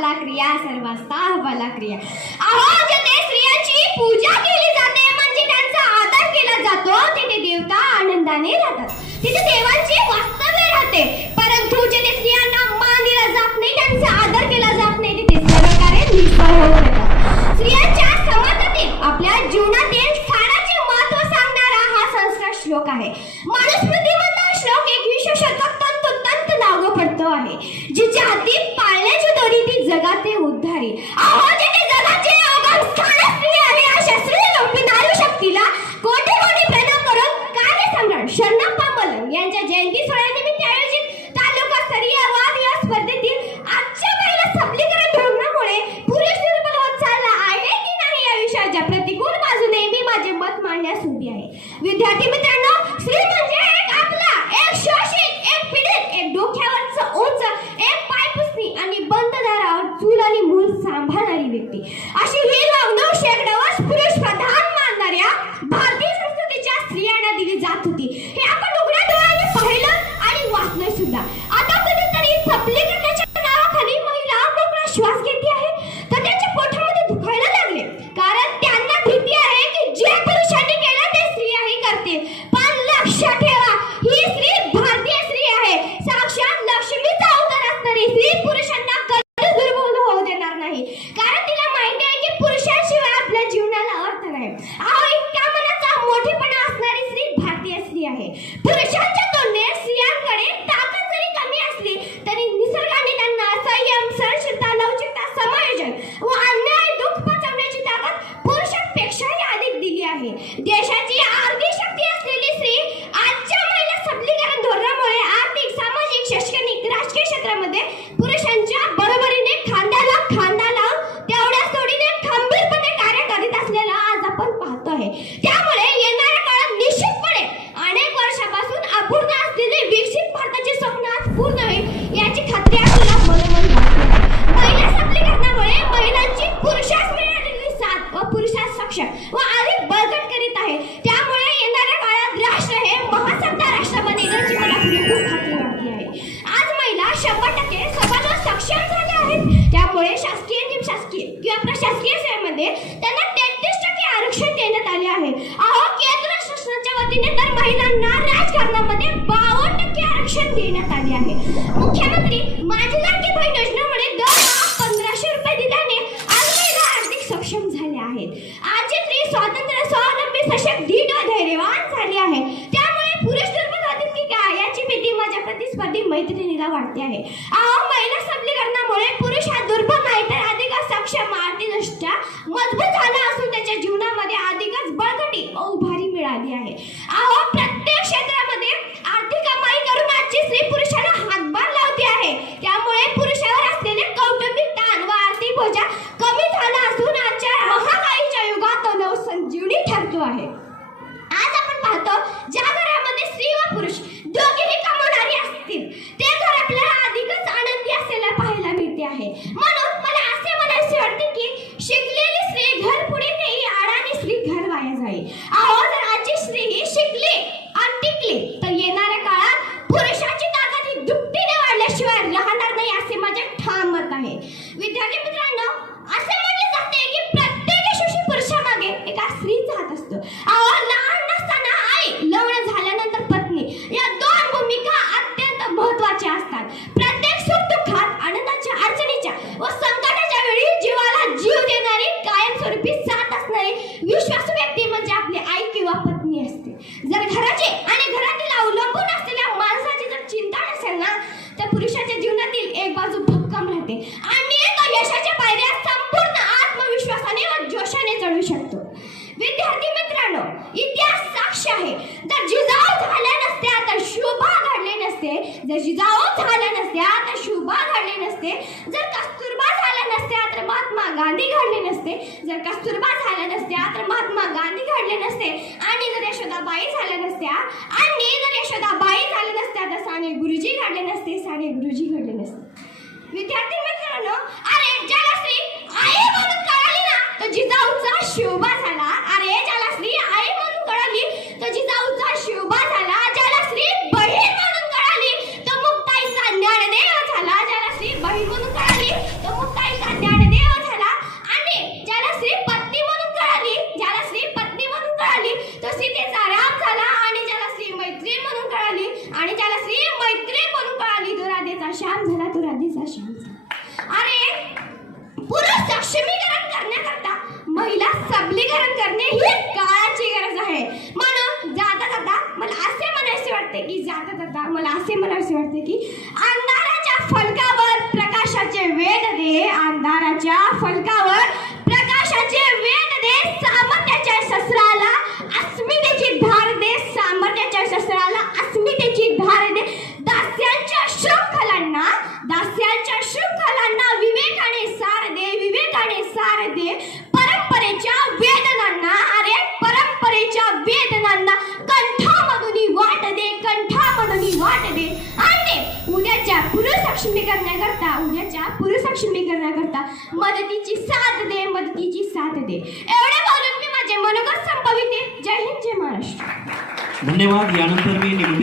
हवाला क्रिया सर्वांचा हवाला क्रिया. अहो जिथे स्त्रियांची. पूजा केली जाते. म्हणजे त्यांचा आदर केला जातो. तिथे देवता आनंदाने राहतात. तिथे देवांचे वास्तव्य राहते. परंतु जेथे स्त्रियांना मान दिला जात नाही त्यांचा आदर केला जात नाही तिथे सरकारे निष्फळ होऊन येतात स्त्रियांच्या समाजातील आपल्या जीवनातील स्थानाचे महत्त्व सांगणारा हा संस्कार श्लोक आहे. I सांभाळणारी व्यक्ती. अशी ही नवनव शेकड्यावर पुरुष प्रधान मानणाऱ्या भारतीय संस्कृतीच्या स्त्रियांना दिली जात होती. हे आपण राजकीय क्षेत्रामध्ये पुरुषांच्या बरोबरीने खांद्याला खांदा लावून तेवढ्या सोडीने खंबीरपणे कार्य करीत असलेला आज आपण पाहतो आहे त्यामुळे येणाऱ्या काळात निश्चितपणे अनेक वर्षापासून अपूर्ण आहेत. आजची स्त्री स्वातंत्र्य स्वावलंबी सशक्त दीड व धैर्यवान झाली आहे. त्यामुळे पुरुष की काय याची भीती माझ्या प्रतिस्पर्धी मैत्रिणीला वाटते आहे. अहो महिला सबलीकरणामुळे पुरुष हा दुर्बल नाही तर अधिकच सक्षम आर्थिकदृष्ट्या मजबूत झाला असून त्याच्या जीवनामध्ये अधिकच बळकटी व उभारी मिळाली आहे. अहो प्रत्येक क्षेत्रामध्ये I जर जिजाऊ झाल्या नसत्या तर शुभा घडली नसते जर कस्तुरबा झाल्या नसत्या तर महात्मा गांधी घडले नसते. जर कस्तुरबा झाल्या नसत्या तर महात्मा गांधी घडले नसते. आणि जर यशोदाबाई झाल्या नसत्या आणि जर यशोदाबाई झाल्या नसत्या तर साने गुरुजी घडले नसते साने गुरुजी घडले नसते. विद्यार्थी मित्रांनो अरे ज्याला श्री आई म्हणून श्याम झाला तो राधेचा श्याम झाला. अरे पुरुष सक्षमीकरण करण्याकरता महिला सबलीकरण करणे ही काळाची गरज आहे. म्हणून जाता जाता मला असे म्हणायचे वाटते की जाता जाता मला असे म्हणायचे वाटते की अंधाराच्या फलकावर प्रकाशाचे वेद दे अंधाराच्या फलकावर करण्याकरता उद्याच्या पुरुषाक्षमी करण्याकरता मदतीची साथ दे मदतीची साथ दे. एवढे बोलून मी माझे मनोगत संपविते. जय हिंद जय महाराष्ट्र. धन्यवाद. यानंतर मी